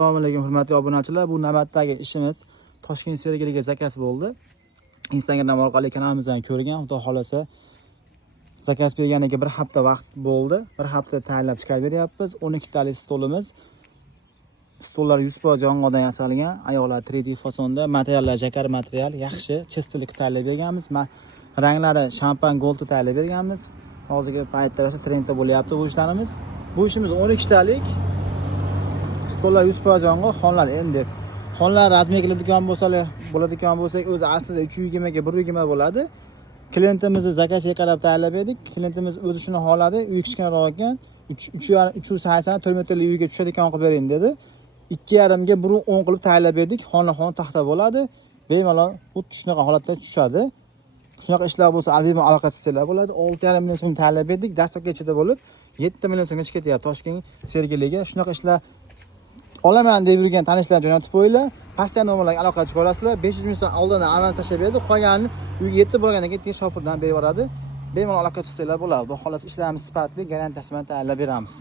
Assalomu alaykum hurmatli obunachilar. Bu navbatdagi ishimiz Toshkent Sergeliga zakaz bo'ldi. Instagram orqali kanalimizdan ko'rgan, xudo xolasa zakaz berganiga bir hafta vaqt bo'ldi. Bir hafta tayyorlab chiqarib beryapmiz. 12 talik stolimiz. Stollar 100% yong'oqdan yasalgan, oyoqlar 3D fasonda, materiallar jakar material, yaxshi, chestilik tayyorlab berganmiz. Ranglari shampan gold tayyorlab berganmiz. Hozirgi paytda esa trendda bo'lyapti bu ishlarimiz. Bu ishimiz 12 talik. Stollar 100% yong'oq, xonlar endi. Xonlar razmega keladigan bo'ladigan bo'lsak, o'zi aslida 320 ga 120 bo'ladi. Klientimizni zakazga qarab tayyorlab berdik. Klientimiz o'zi shuni xohladi. Uy kichkinaroq ekan, 380 4 metrli uyga tushadigan qilib bering dedi. 2,5 ga 1.10 qilib tayyorlab berdik. Xona taxta bo'ladi. Bemalol xuddi shunaqa holatda tushadi. Shunaqa ishlar bo'lsa, albatta aloqasizlar bo'ladi. 6,5 million so'm tayyorlab berdik. Dastlabki ichida bo'lib 7 million so'mga chiqib ketyapti Toshkent Sergeliga. Shunaqa ishlar olaman deb yurgan tanishlar jo'natib qo'yinglar. Pastdan nomerlarga aloqa chiqib olasizlar. 500 ming so'm oldin avans tashlab berdi. Qolganini uyga yetib bo'lgandan keyin shopirdan berib yuboradi. Bemalol aloqa chiqsanglar bo'ladi. Xudo xolasa ishlarimiz sifatli, garantiyasi bilan tayyorlab beramiz.